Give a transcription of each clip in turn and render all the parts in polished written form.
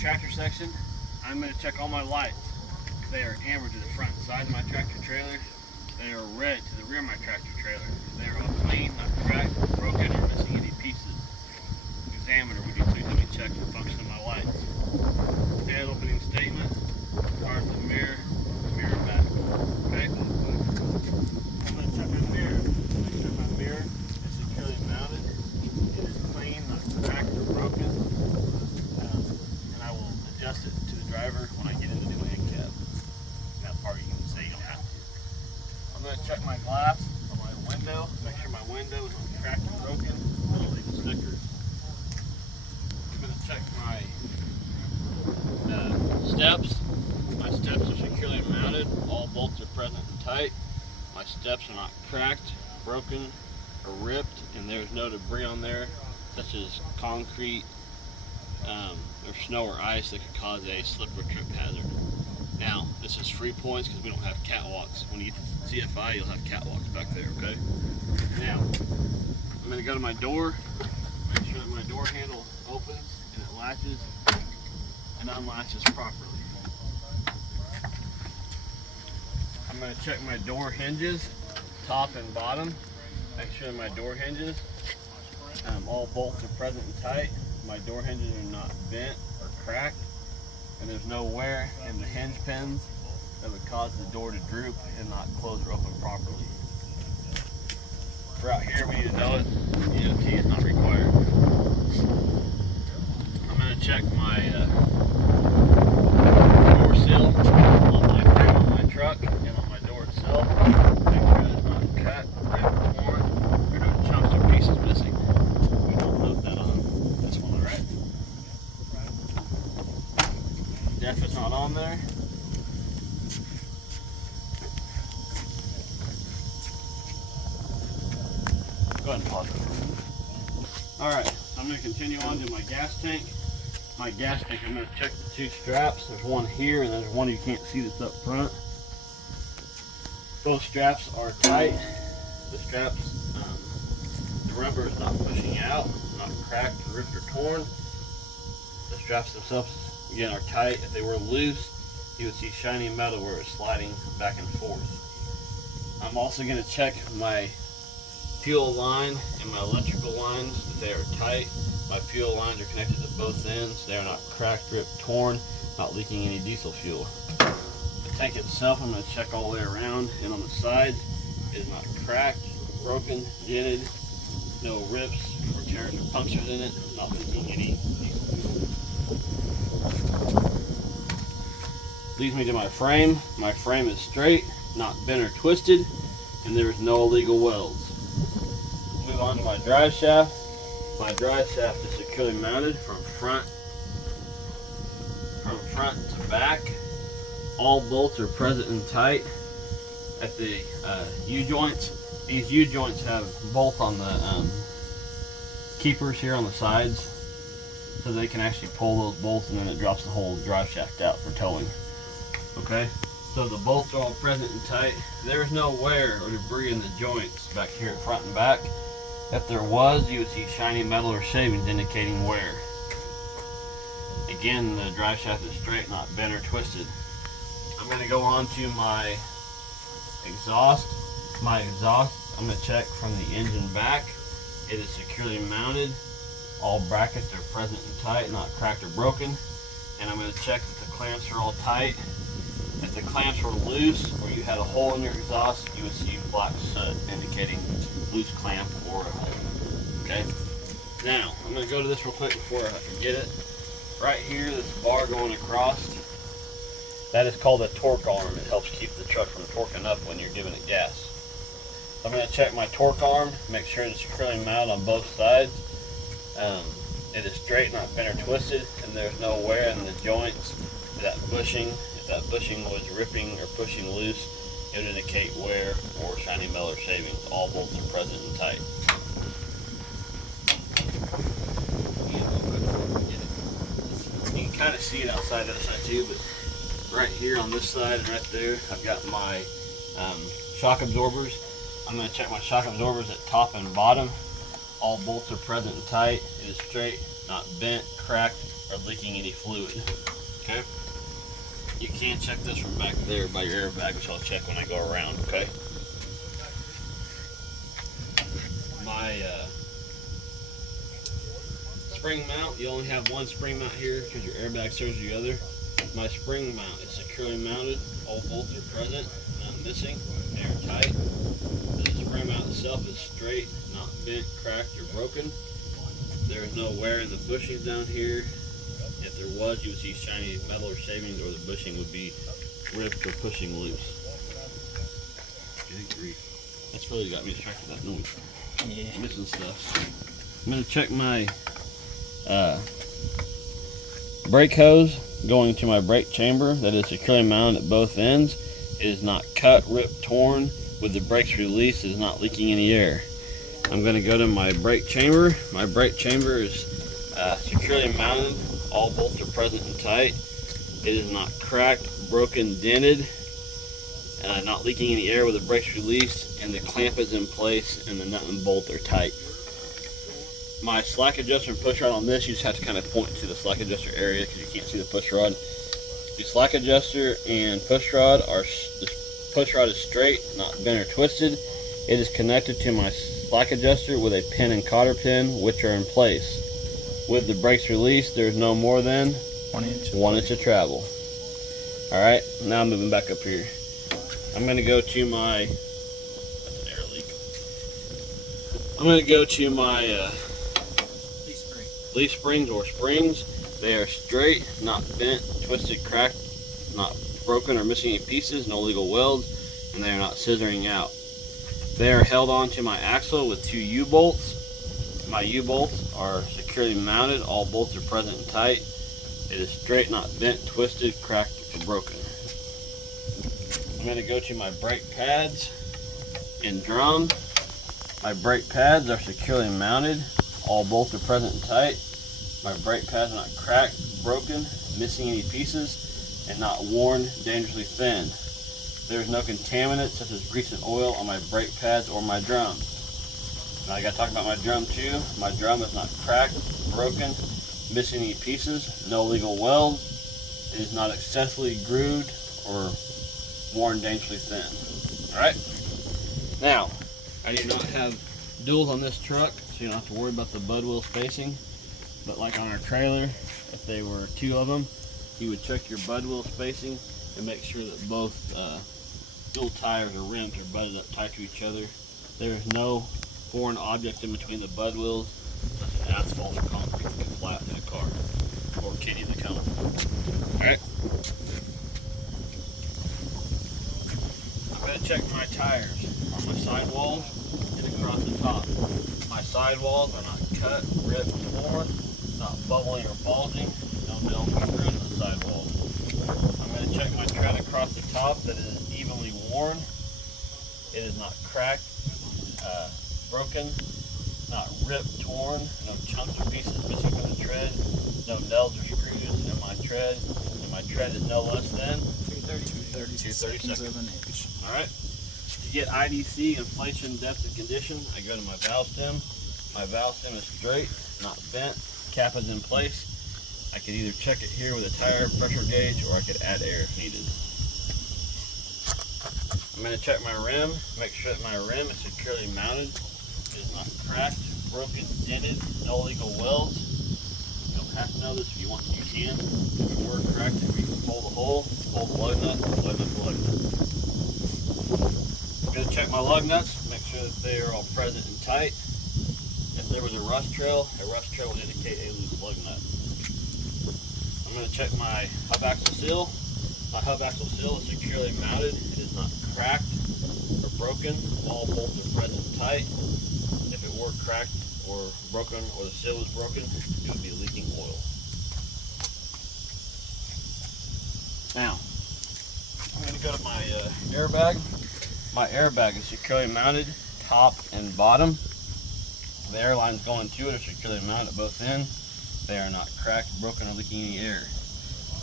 tractor section. I'm going to check all my lights. They are amber to the front and side of my tractor trailer. They are red to the rear of my tractor trailer. They are all clean, not cracked, broken, or missing any pieces. Examiner, would you please let me check the function of my lights? Stand opening statement. Parts of mirror, mirror back. Okay? I'm going to check my mirror. Make sure my mirror is securely mounted. It is clean, not cracked or broken. And I will adjust it to the driver when I get into the new end cap. That part you can say you don't have to. I'm going to check my glass on my window. Make sure my window is not cracked or broken. No legal stickers. I'm going to check my steps. My steps are securely mounted. All bolts are present and tight. My steps are not cracked, broken, or ripped, and there's no debris on there, such as concrete or snow or ice that could cause a slip or trip hazard. Now, this is free points because we don't have catwalks. When you get to CFI, you'll have catwalks back there, okay? Now, I'm going to go to my door, make sure that my door handle opens and it latches and unlatches properly. I'm going to check my door hinges, top and bottom. Make sure that my door hinges, all bolts are present and tight. My door hinges are not bent or cracked, and there's no wear in the hinge pins that would cause the door to droop and not close or open properly. For out here, we need to know it. EOT is not required. I'm going to check my door seal on my frame on my truck and on my door itself. Make sure it's not cut, ripped, torn, or no chunks or pieces missing. We don't note that on this one, alright? Def is not on there. Go ahead and pause it for a minute. Alright, I'm going to continue on to my gas tank. My gas tank, I'm going to check the two straps. There's one here and there's one you can't see that's up front. Both straps are tight. The straps, the rubber is not pushing out, not cracked, ripped, or torn. The straps themselves, again, are tight. If they were loose, you would see shiny metal where it's sliding back and forth. I'm also going to check my fuel line and my electrical lines, that they are tight. My fuel lines are connected to both ends. They are not cracked, ripped, torn, not leaking any diesel fuel. The tank itself, I'm going to check all the way around, and on the side, it is not cracked, broken, dented, no rips or tears or punctures in it, not leaking any diesel fuel. Leads me to my frame. My frame is straight, not bent or twisted, and there is no illegal welds. Move on to my drive shaft. My drive shaft is securely mounted from front to back. All bolts are present and tight at the U-joints. These U-joints have bolts on the keepers here on the sides, so they can actually pull those bolts, and then it drops the whole drive shaft out for towing. Okay, so the bolts are all present and tight. There's no wear or debris in the joints back here at front and back. If there was, you would see shiny metal or shavings indicating wear. Again, the drive shaft is straight, not bent or twisted. I'm going to go on to my exhaust. My exhaust, I'm going to check from the engine back. It is securely mounted. All brackets are present and tight, not cracked or broken. And I'm going to check that the clamps are all tight. If the clamps were loose or you had a hole in your exhaust, you would see black soot indicating loose clamp or a hole. Okay? Now, I'm going to go to this real quick before I forget it. Right here, this bar going across, that is called a torque arm. It helps keep the truck from torquing up when you're giving it gas. I'm going to check my torque arm, make sure it's securely mounted on both sides. It is straight, not bent or twisted, and there's no wear in the joints. That bushing, if that bushing was ripping or pushing loose, it would indicate wear or shiny metal or shavings. All bolts are present and tight. You can kind of see it outside that side too, but right here on this side and right there, I've got my shock absorbers. I'm going to check my shock absorbers at top and bottom. All bolts are present and tight. It is straight, not bent, cracked, or leaking any fluid. Okay? You can check this from back there by your airbag, which I'll check when I go around, okay? My spring mount, you only have one spring mount here because your airbag serves the other. My spring mount is securely mounted. All bolts are present, not missing. They are tight. The spring mount itself is straight, not bent, cracked, or broken. There is no wear in the bushings down here. If there was, you would see shiny metal or shavings, or the bushing would be ripped or pushing loose. Good grief. That's really got me distracted, that noise. Yeah. Missing stuff. I'm going to check my brake hose going to my brake chamber that is securely mounted at both ends. It is not cut, ripped, torn. With the brakes released, it is not leaking any air. I'm going to go to my brake chamber. My brake chamber is securely mounted. All bolts are present and tight. It is not cracked, broken, dented, not leaking any air with the brakes released, and the clamp is in place and the nut and bolt are tight. My slack adjuster and push rod on this, you just have to kind of point to the slack adjuster area because you can't see the push rod. The slack adjuster and push rod are, the push rod is straight, not bent or twisted. It is connected to my slack adjuster with a pin and cotter pin, which are in place. With the brakes released, there is no more than 1 inch. 1 inch of travel. Alright, now I'm moving back up here. I'm going to go to my, that's an air leak. I'm going to go to my leaf springs or springs. They are straight, not bent, twisted, cracked, not broken or missing any pieces, no legal welds, and they are not scissoring out. They are held onto my axle with 2 U-bolts. My U-bolts are securely mounted. All bolts are present and tight. It is straight, not bent, twisted, cracked, or broken. I'm going to go to my brake pads and drum. My brake pads are securely mounted. All bolts are present and tight. My brake pads are not cracked, broken, missing any pieces, and not worn, dangerously thin. There is no contaminant such as grease and oil on my brake pads or my drums. Now I got to talk about my drum too. My drum is not cracked, broken, missing any pieces, no legal welds. It is not excessively grooved or worn dangerously thin. Alright? Now, I do not have duals on this truck, so you don't have to worry about the bud wheel spacing. But like on our trailer, if they were 2 of them, you would check your bud wheel spacing and make sure that both dual tires or rims are butted up tight to each other. There is no foreign object in between the bud wheels, such as asphalt or concrete that can fly out in a car, or kitty the cone. Alright. I'm going to check my tires on my sidewalls and across the top. My sidewalls are not cut, ripped, torn, not bubbling or bulging, no nails or screws in the sidewall. I'm going to check my tread across the top that it is evenly worn. It is not cracked, broken, not ripped, torn, no chunks or pieces missing from the tread, no nails or screws in my tread, and my tread is no less than 230 seconds of an inch. Alright. To get IDC, inflation, depth, and condition, I go to my valve stem. My valve stem is straight, not bent, cap is in place. I could either check it here with a tire pressure gauge, or I could add air if needed. I'm going to check my rim, make sure that my rim is securely mounted. It is not cracked, broken, dented, no legal welds. You don't have to know this. If you want to, you can. If it were cracked, if you can pull the hole, pull the lug nut, lug nut, lug nut. I'm going to check my lug nuts, make sure that they are all present and tight. If there was a rust trail would indicate a loose lug nut. I'm going to check my hub axle seal. My hub axle seal is securely mounted. It is not cracked or broken. All bolts are present and tight. If it were cracked or broken, or the seal was broken, it would be leaking oil. Now, I'm going to go to my airbag. My airbag is securely mounted, top and bottom. The air lines going to it are securely mounted at both ends. They are not cracked, broken, or leaking any air.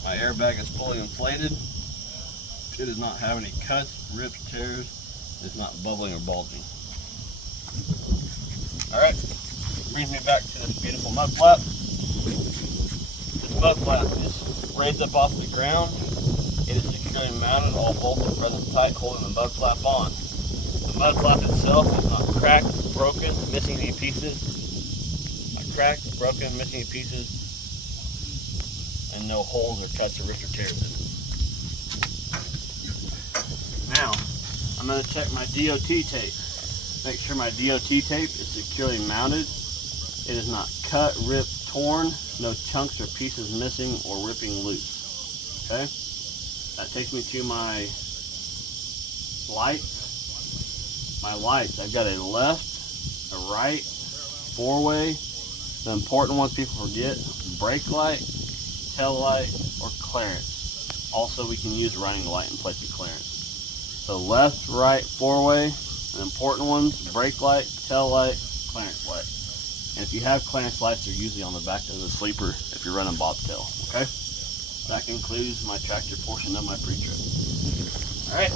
My airbag is fully inflated. It does not have any cuts, rips, tears. It is not bubbling or bulging. Alright, brings me back to this beautiful mud flap. This mud flap is raised up off the ground. It is securely mounted, all bolts are present tight, holding the mud flap on. The mud flap itself is not cracked, broken, missing any pieces. Not cracked, broken, missing any pieces, and no holes or cuts or rips or tears in it. Now, I'm going to check my DOT tape. Make sure my DOT tape is securely mounted. It is not cut, ripped, torn, no chunks or pieces missing or ripping loose. Okay? That takes me to my lights. My lights, I've got a left, a right, four-way. The important ones people forget: brake light, tail light, or clearance. Also, we can use running light in place of clearance. So left, right, four-way. The important ones: brake light, tail light, clearance light. And if you have clearance lights, they're usually on the back of the sleeper if you're running bobtail. Okay? That concludes my tractor portion of my pre-trip. All right.